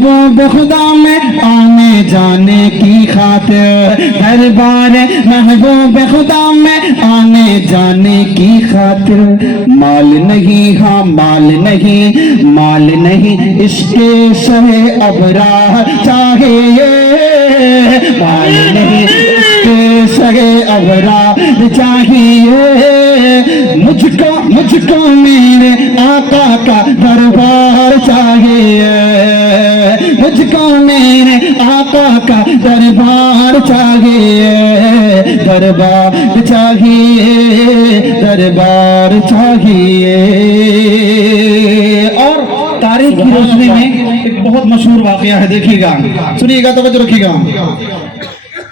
محبوب خدا میں آنے جانے کی خاطر، دربار محبوب خدا میں آنے جانے کی خاطر، مال نہیں ہاں مال نہیں، مال نہیں عشق شہ ابرار چاہیے، مال نہیں عشق شہ ابرار چاہیے، مجھ کو میرے آقا کا دربار چاہیے، مجھ کو میرے آقا کا دربار چاہیے، دربار چاہیے، دربار چاہیے۔ اور تاریخ کی روشنی میں ایک بہت مشہور واقعہ ہے، دیکھیے گا، سنیے گا، توجہ رکھیے گا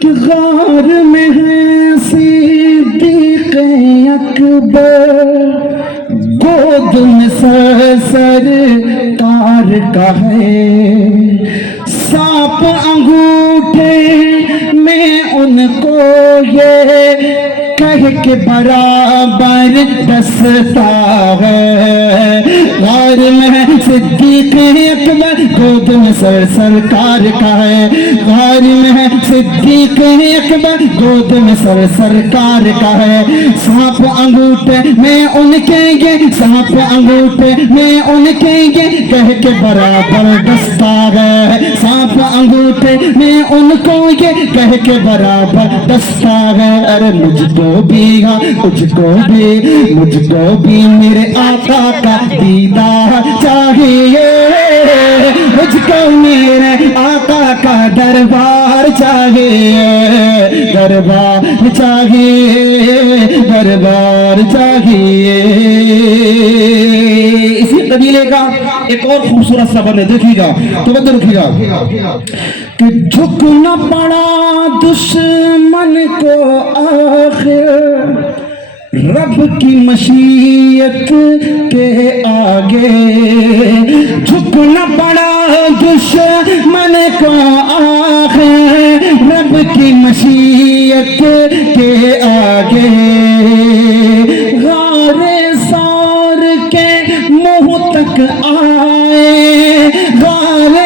کہ غار میں ہے صدیق اکبر، گود میں سرکار کا ہے، سانپ انگوٹھے میں ان کو یہ کہہ کے برابر دستا ہے، غار میں صدیق اکبر، گود میں سرکار کا ہے، غار میں صدیق اکبر، گود میں سرکار کا ہے، سانپ انگوٹھے میں ان کے یہ، سانپ انگوٹھے میں ان کے یہ کہہ کے برابر دستا ہے، سانپ انگوٹھے میں ان کو یہ کہہ کے برابر دستا ہے، ارے مجھ کو بھی ہاں مجھ کو بھی میرے آقا کا دیدار چاہیے، مجھ کو میرے آقا کا دربار چاہیے، دربار چاہیے، دربار چاہیے۔ اسی قبیلے کا ایک اور خوبصورت سا بند ہے، دیکھیے گا، توجہ رکھیے گا کہ جھکنا پڑا دشمن کو آخر رب کی مشیت کے آگے، جھکنا پڑا دشمن کو آخر رب کی مشیت کے آگے، غار سور کے منہ تک آئے، غار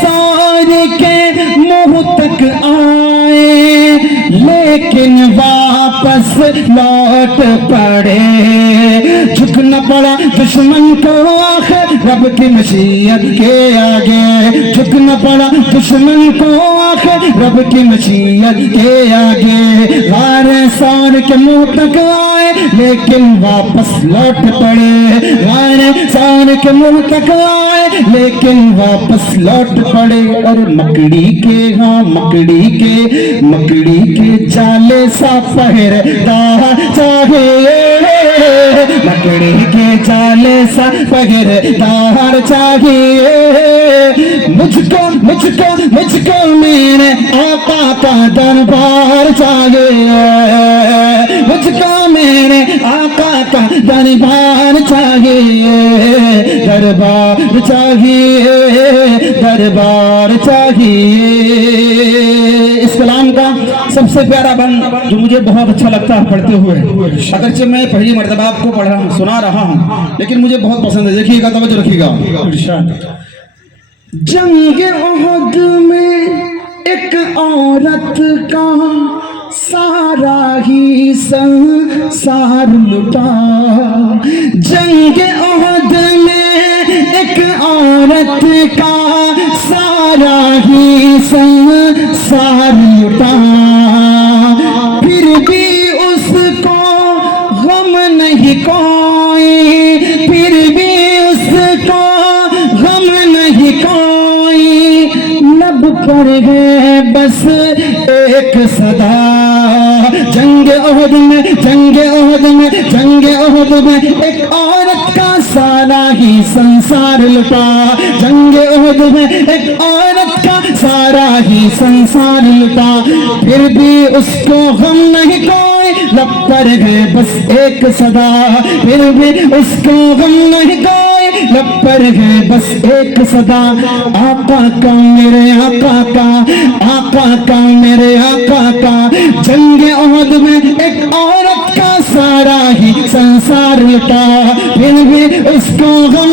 سور کے منہ تک آئے، لیکن واپس لوٹ پڑے، جھکنا پڑا دشمن کو آخر رب کی مشیت کے آگے، جھکنا پڑا دشمن کو آخر رب کی مشیت کے آگے، غار سور کے منہ تک آئے لیکن واپس لوٹ پڑے، غار سور کے منہ تک آئے لیکن واپس لوٹ پڑے، اور مکڑی کے ہاں مکڑی کے جالے سا پہردار چاہیے، مکڑی کے جالے سا پہردار چاہیے، مجھ کو میرے آقا کا دربار چاہیے، مجھ کو میرے آقا کا دربار چاہیے، دربار چاہیے، دربار چاہیے۔ اس کلام کا سب سے پیارا بند جو مجھے بہت اچھا لگتا ہے پڑھتے ہوئے، اگرچہ میں پہلی مرتبہ آپ کو سنا رہا ہوں لیکن مجھے بہت پسند ہے، دیکھیے گا، توجہ رکھیے گا۔ جنگ احد میں ایک عورت کا سارا ہی سنسار لٹا، جنگ احد میں ایک عورت کا سارا ہی سنسار لٹا، پھر بھی اس کو غم نہیں کوئی، پھر بھی اس کو غم نہیں کوئی، لب پر ہے بس ایک صدا، جنگ احد میں ایک عورت کا سارا ہی سنسار لٹا، جنگ احد میں ایک عورت کا سارا ہی سنسار لٹا، پھر بھی اس کو غم نہیں کوئی، لب پر ہے بس ایک صدا، پھر بھی اس کو غم نہیں کوئی، لب پر ہے بس ایک صدا، آقا کا میرے آقا کا، آقا کا میرے آقا کا، جنگ احد میں ایک عورت کا سارا ہی سنسار لٹا، پھر بھی اس کو غم